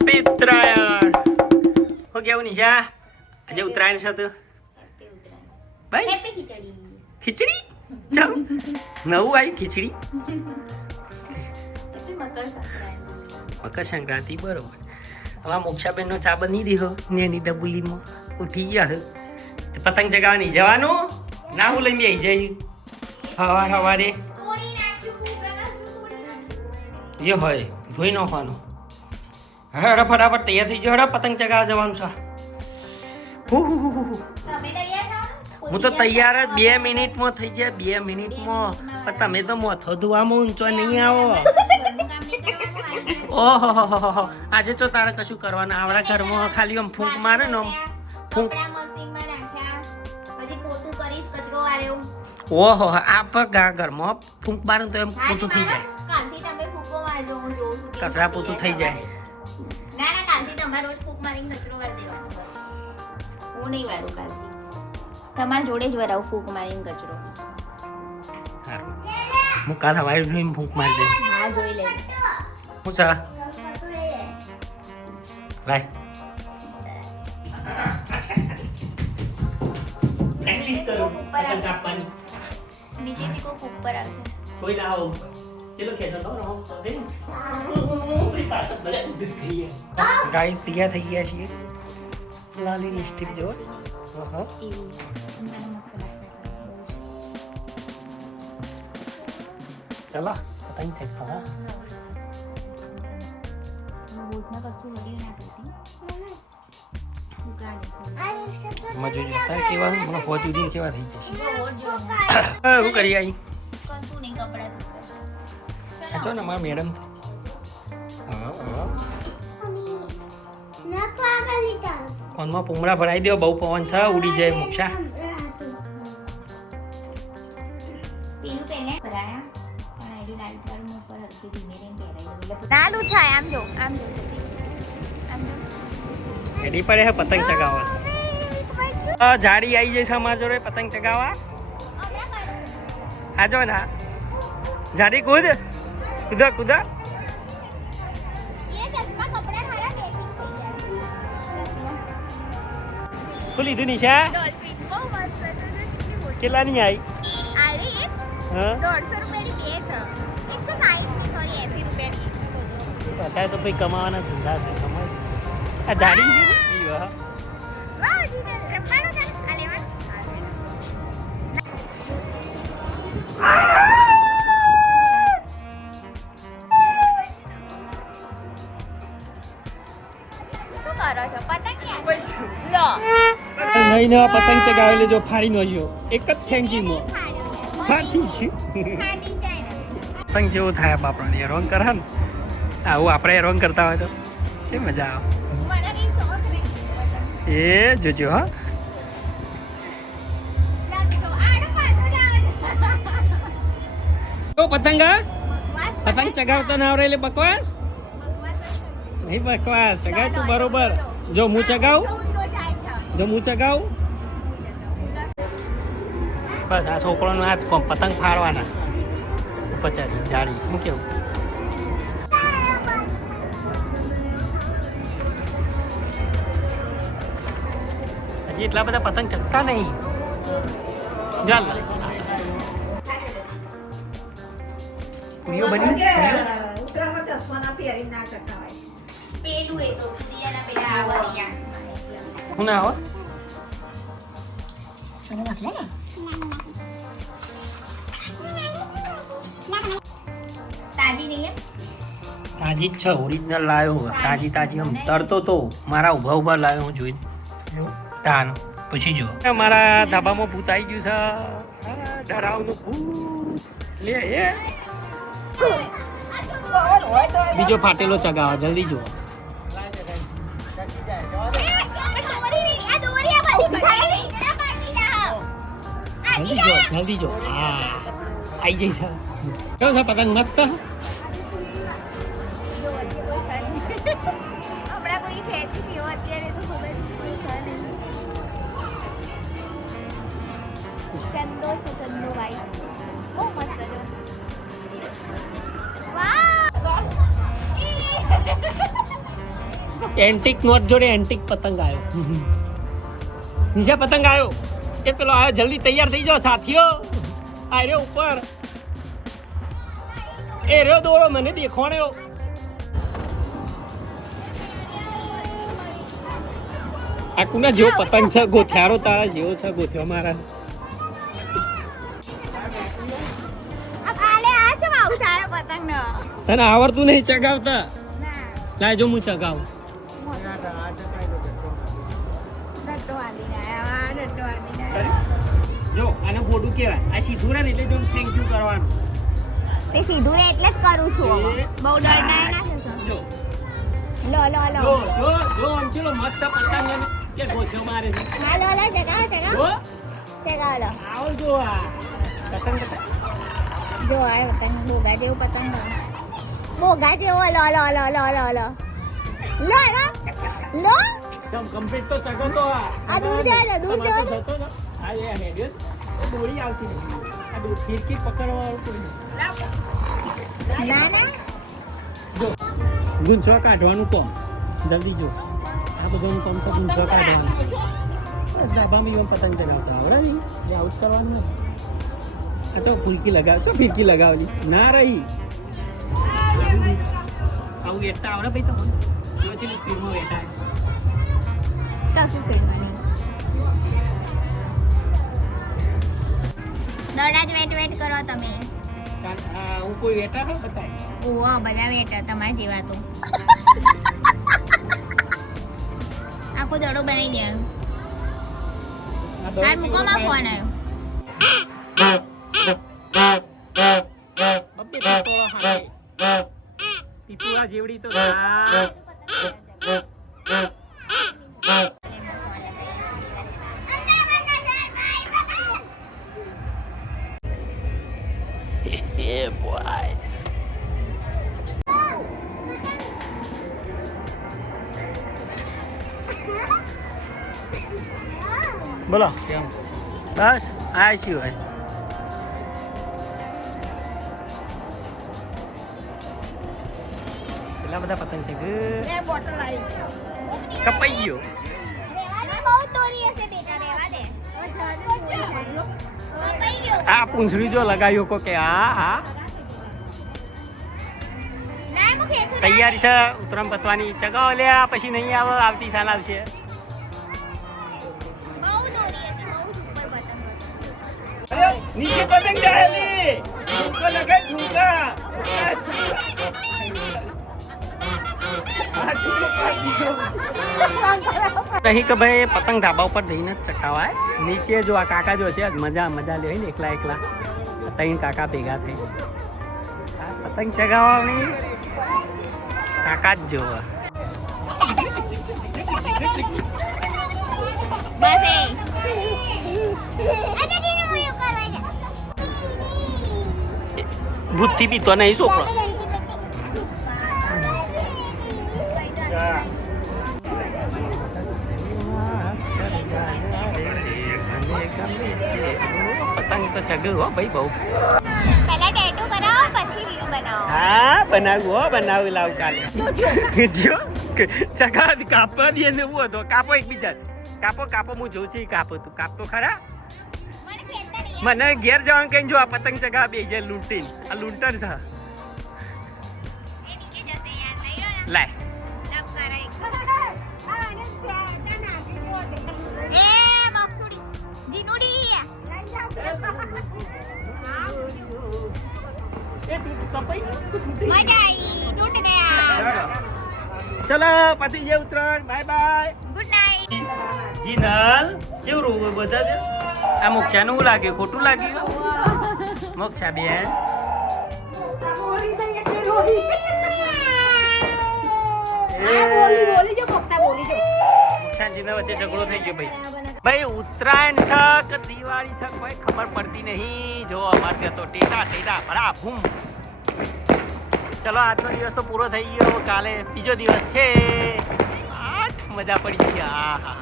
ઉત્તરાયણ હો કેવું નિશા આજે ઉત્તરાયણ છે તું હેપી ખીચડી ચાલ નવું આવી ખીચડી મકર સંક્રાંતિ બરોબર હવે મોક્ષાબેન મોક્ષાબેનનો ચા બની દીધો ને એની ડબુલીમાં ઉઠી ગયા પતંગ ચગાવવાની જવાનું ના હું લઈને આવી જઈ સવાર સવારે એ જે હોય ધોઈ નાખવાનું હડો ફટાફટ તૈયાર થઈ ગયો હડો પતંગ ચગાવવા જવાનું છે. હુ તો તૈયાર જ બે મિનિટમાં થઈ જાય બે મિનિટમાં. પણ તમે તો મોથો ધોવામાં ઊંચો નહીં આવો. ઓહો આજે તો તારે કશું કરવાનું આવડા ઘરમાં ખાલી આમ ફૂંક મારે ને ફૂંક. ઓહો આ આ ઘરમાં ફૂંક મારે તો એમ પોતું થઈ જાય. કચરા પોતું થઈ જાય. ના રોજ ફૂક મારીને કચરો વાળી દેવાનો બસ. હું નહીં વારું કાલથી. તમારા જોડે જ વરાવું ફૂક મારીને કચરો. હું કાલ હવાઈ જોઈને ફૂક મારી દે હા જોઈ લે. હું સા? લાય. પ્રેક્ટિસ કરો. પતંગ કાપવાની. નીચેથી કોક ઉપર આવશે. કોઈ ના આવો. ગાઈસ તૈયાર થઈ ગયા છીએ લાલી લિસ્ટિક જો લાગશે ચલો પતંગ કરતી એમાં જોજો તાર કેવા મને ઉડીને કેવા થઈ જશે શું હા હું કરી આવી કશું નહીં કપડા જો ને મારા મેડમ કોનમાં પૂમડા ભરાઈ દો બહુ પવન છે ઉડી જાય મોક્ષા નાનું છે આમ જો આમ જો એડી પડે હે પતંગ ચગાવવા આ જાડી આવી જાય છે અમારા જોડે પતંગ ચગાવવા હાજો ના જાડી કૂદ કૂદા કુદા? શું લીધું નિશા? છે. કેટલાની આવી અત્યારે તો ભાઈ કમાવાના ધંધા છે કમાય. આ જાડી છે નહીં નવા પતંગ ચગાવેલે જો ફાડી નો એક જ થેન્કીમાં ફાટી છે. પતંગ જેવું થાય બાપરાને રોંગ કરે ને. આવું આપણે રોંગ કરતા હોય તો કે મજા આવે? એ જોજો, હા. તો પતંગા પતંગ ચગાવતા ના આવડે બકવાસ? નહીં, બકવાસ. ચગાવ તું બરોબર. જો હું ચગાવું ઊંધો જાય છે જો હું ચગાવું બસ આ છોકરાનો આ જ કોમ પતંગ ફાડવાના. પચાસ જાળી હું કેવું? હજી એટલા બધા પતંગ ચકતા નહીં. ચાલ. પૂરીઓ બની? પૂરીઓ? ચશ્મા ના પહેરી ના ચકાવાય પેલું એ તો પેલા આવરિયા હું ના આવો તાજી જ છે ઓરિજિનલ લાવ્યો હું. તાજી તાજી આમ તરતો તો મારા ઊભા ઊભા લાવ્યો હું જોઈ તાન પૂછી જો. મારા ધાબામાં ભૂત આવી ગયું છે. ડરાવનું ભૂત. લે એ. બીજો ફાટેલો ચગાવા જલ્દી જો જલ્દી જો જલ્દી જો હા આવી જઈ છે કેવો છે પતંગ મસ્ત ચંદો છે ચંદો ભાઈ બહુ મસ્ત એન્ટિક નોટ જોડે એન્ટિક પતંગ આવ્યો. નીચે પતંગ આવ્યો? એ પેલો આવ્યો જલ્દી તૈયાર થઈ જાઓ સાથીઓ. આ રહ્યો ઉપર. એ રહ્યો દોરો મને દેખવાણ્યો આ કુના જેવો પતંગ છે? ગોથ્યારો તારા જેવો છે ગોથ્યો મારા. તને આવડતું નહીં ચગાવતા? ના. લાય જો હું ચગાવું. જો આને બોડું કહેવાય. આ સીધું રહે એટલે જો થેન્ક યુ કરવાનું. તે સીધું એટલે જ કરું છું બહુ ડર ના જો. લો લો લો. જો જો જો આમ ચલો મસ્ત પતંગ કે ગોથ્યો મારે છે. હા લો લો જગાવો જગાવો. જો. જગાવો લો. આવો જો આ. પતંગ જો આ પતંગ. બોગા જેવું પતંગ બોગા જેવો લો લો લો લો લો લો. લો લો. લો. તમ કમ્પ્લીટ તો ચગતો તો આ. દૂર જાય દૂર તો જાય. જતો ને. આ એ હેડ્યો. ને, એ દોરી આવતી નથી આ દૂર ફીરકી પકડવાવાળું કોઈ નહીં. ના ના. ગુંચવા કાઢવાનું કોમ. જલ્દી જો. આ બધાનું કોમ છે ગુંચવા કાઢવાનું. બસ ડાબામાં એમ પતંગ ચગાવતા આવડે એ આવું કરવાનું આ ચો ફીરકી લગાવ છો ફીરકી લગાવેલી. ના રહી. આવું વેટતા આવડે ભાઈ તમને? સ્પીડમાં વેટાય કશું કરવાની. દડા જ વેટ વેટ કરો તમે. હું કોઈ વેટા હો બતાય? ઓહો બધા વેટ તમારા જેવા તો. આખો દડો બનાવી દેવાનું. હાર મૂકોમાં ચીરો ફોન આવ્યો પિત્તોળા જેવડી તો બોલો. કેમ? બસ આ સિવાય કેટલા બધા પતંગ છે? કપાઈ ગયો. બહુ દોરી હશે બેટા રહેવા દે કપાઈ ગયો. આ પૂંછડી જો લગાવ્યો કો કે આ હા. તૈયારી છે ઉત્તરાયણ પતવાની. ચગાવો લે આ પછી નહીં આવે આવતી સાલ આવશે. નીચે પતંગ જાયેલી ઠુમકા લગાય ઠુમકા કહી કે ભાઈ પતંગ ધાબા ઉપર જઈને જ ચકાવાય નીચે જો આ કાકા જો છે મજા મજા લે ને એકલા એકલા ત્રણ કાકા ભેગા થઈ પતંગ ચગાવવાની કાકા જ જોવા બસ બુદ્ધિ બી તો નહીં છોકરો પતંગ તો ચગુ હો ભાઈ બહુ. પહેલા ટેટુ બનાવો પછી રીલ બનાવો. હા બનાવું હો બનાવું લાવ કાલે. જો ચગા કાપવા દે ને એવું હતો. કાપો એકબીજા. કાપો કાપો હું જોઉં છું કાપો તું. કાપતો ખરા? મને ઘેર જવાનું કઈ જો આ પતંગ ચગા બે જે લૂંટીન. આ લૂંટર છે. લાય. ચલો પતિ જે ઉતરણ. Bye bye good night Jinal કેવું બધા આ મોક્ષાનું શું લાગ્યું ખોટું લાગ્યું? મોક્ષા બેન. મોક્ષા વચ્ચે ઝઘડો થઈ ગયો ભાઈ. ભાઈ ઉત્તરાયણ છે દિવાળી છે કોઈ ખબર પડતી નહીં. જો અમારે ત્યાં તો ટેટા ટેટા ભડા ભૂમ. ચલો આજનો દિવસ તો પૂરો થઈ ગયો. કાલે બીજો દિવસ છે. આઠ મજા પડી ગઈ. આ હા